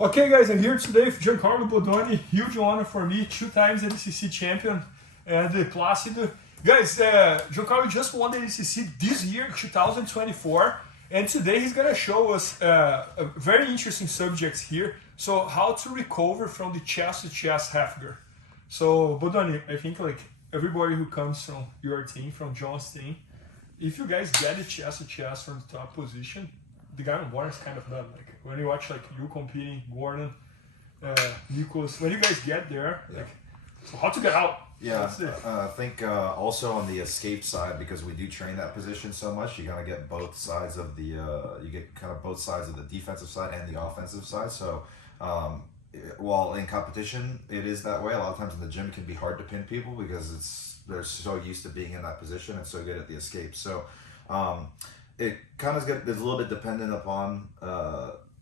Okay guys, I'm here today with Giancarlo Bodoni. Huge honor for me, 2 times ADCC champion and Plácido. Guys, Giancarlo just won the ADCC this year, 2024, and today he's gonna show us a very interesting subjects here. So how to recover from the chest to chest half guard. So Bodoni, I think like everybody who comes from your team, from John's team, if you guys get the chest to chest from the top position, the guy on board is kind of done. Like when you watch like you competing, Gordon, Nicholas, when you guys get there, like, so how to get out? Yeah, I think also on the escape side, because we do train that position so much, you gotta get both sides of the you get kind of both sides of the defensive side and the offensive side. So while in competition it is that way, a lot of times in the gym it can be hard to pin people because they're so used to being in that position and so good at the escape. So it kind of is a little bit dependent upon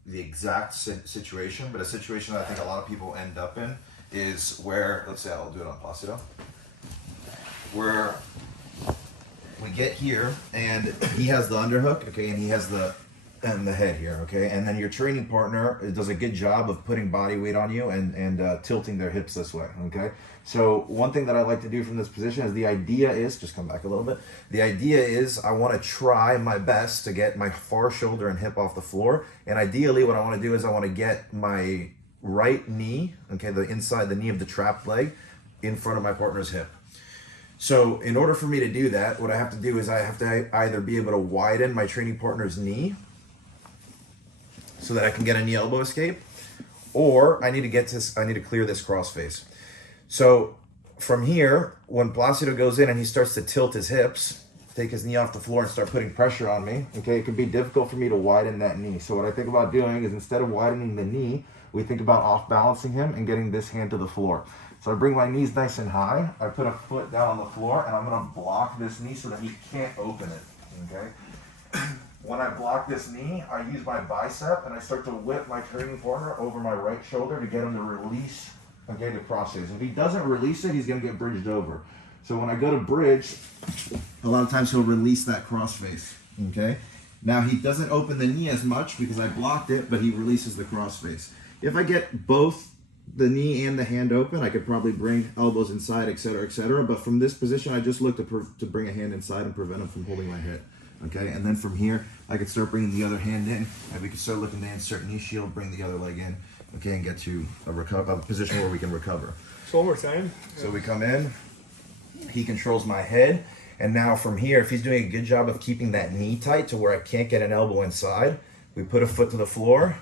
the exact situation, but a situation that I think a lot of people end up in is where, let's say I'll do it on Plácido, where we get here and he has the underhook, okay, and he has the head here, okay, and then your training partner does a good job of putting body weight on you and tilting their hips this way, okay. So one thing that I like to do from this position is the idea is, just come back a little bit, the idea is I want to try my best to get my far shoulder and hip off the floor, and ideally what I want to do is I want to get my right knee, okay, the inside the knee of the trapped leg in front of my partner's hip. So in order for me to do that, what I have to do is I have to either be able to widen my training partner's knee so that I can get a knee elbow escape, or I need to clear this crossface. So from here, when Plácido goes in and he starts to tilt his hips, take his knee off the floor and start putting pressure on me, okay, it can be difficult for me to widen that knee. So what I think about doing is instead of widening the knee, we think about off balancing him and getting this hand to the floor. So I bring my knees nice and high, I put a foot down on the floor, and I'm gonna block this knee so that he can't open it, okay? When I block this knee, I use my bicep and I start to whip my training partner over my right shoulder to get him to release, okay, the crossface. If he doesn't release it, he's gonna get bridged over. So when I go to bridge, a lot of times he'll release that crossface, okay? Now he doesn't open the knee as much because I blocked it, but he releases the crossface. If I get both the knee and the hand open, I could probably bring elbows inside, etc., etc. But from this position, I just look to bring a hand inside and prevent him from holding my hip. Okay, and then from here, I could start bringing the other hand in, and we could start looking to insert knee shield, bring the other leg in, okay, and get to a position where we can recover. So one more time. So we come in, he controls my head, and now from here, if he's doing a good job of keeping that knee tight to where I can't get an elbow inside, we put a foot to the floor,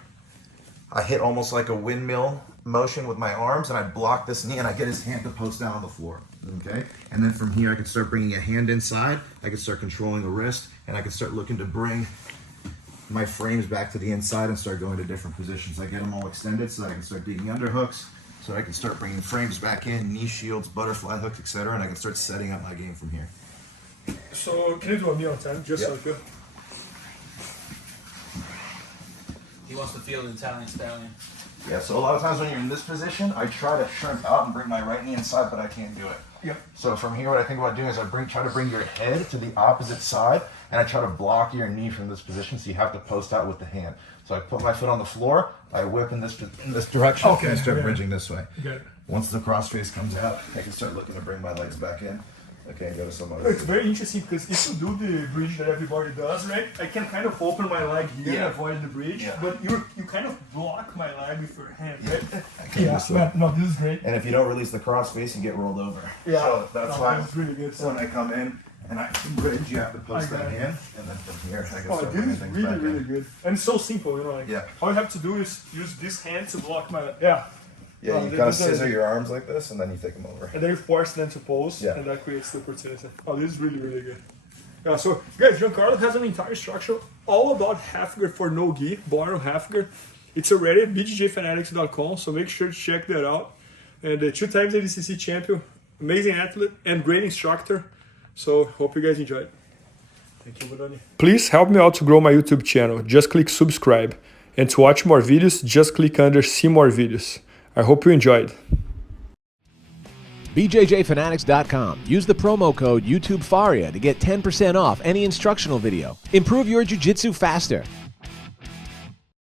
I hit almost like a windmill motion with my arms, and I block this knee, and I get his hand to post down on the floor, okay? And then from here, I can start bringing a hand inside, I can start controlling the wrist, and I can start looking to bring my frames back to the inside and start going to different positions. I get them all extended so that I can start digging underhooks, so I can start bringing frames back in, knee shields, butterfly hooks, etc., and I can start setting up my game from here. So can you do a knee on time, just like you? He wants to feel the Italian stallion. Yeah, so a lot of times when you're in this position, I try to shrimp out and bring my right knee inside, but I can't do it. Yep. So from here, what I think about doing is I try to bring your head to the opposite side, and I try to block your knee from this position, so you have to post out with the hand. So I put my foot on the floor, I whip in this direction, okay, and I start bridging this way. Good. Once the crossface comes out, I can start looking to bring my legs back in. Okay, and go to some other. It's very interesting because if you do the bridge that everybody does, right? I can kind of open my leg here and avoid the bridge, but you kind of block my leg with your hand, right? No, this is great. And if you don't release the crossface, you get rolled over. Yeah, so that's why it's really good. when I come in and I bridge, you have to post that hand, and then from here I can start this bringing is things really, back really in. good. And it's so simple, you know, like all you have to do is use this hand to block my, Yeah, you kind of scissor your arms like this, and then you take them over. and then you force them to pose, and that creates the opportunity. Oh, this is really, really good. Yeah, so guys, Giancarlo has an entire structure all about half guard for no gi, bottom half guard. It's already at IBJJFanatics.com, so make sure to check that out. And 2 times ADCC champion, amazing athlete, and great instructor. So hope you guys enjoyed. Thank you, Bodoni. Please help me out to grow my YouTube channel. Just click subscribe. And to watch more videos, just click under see more videos. I hope you enjoyed. BJJFanatics.com. Use the promo code YouTubeFaria to get 10% off any instructional video. Improve your jiu-jitsu faster.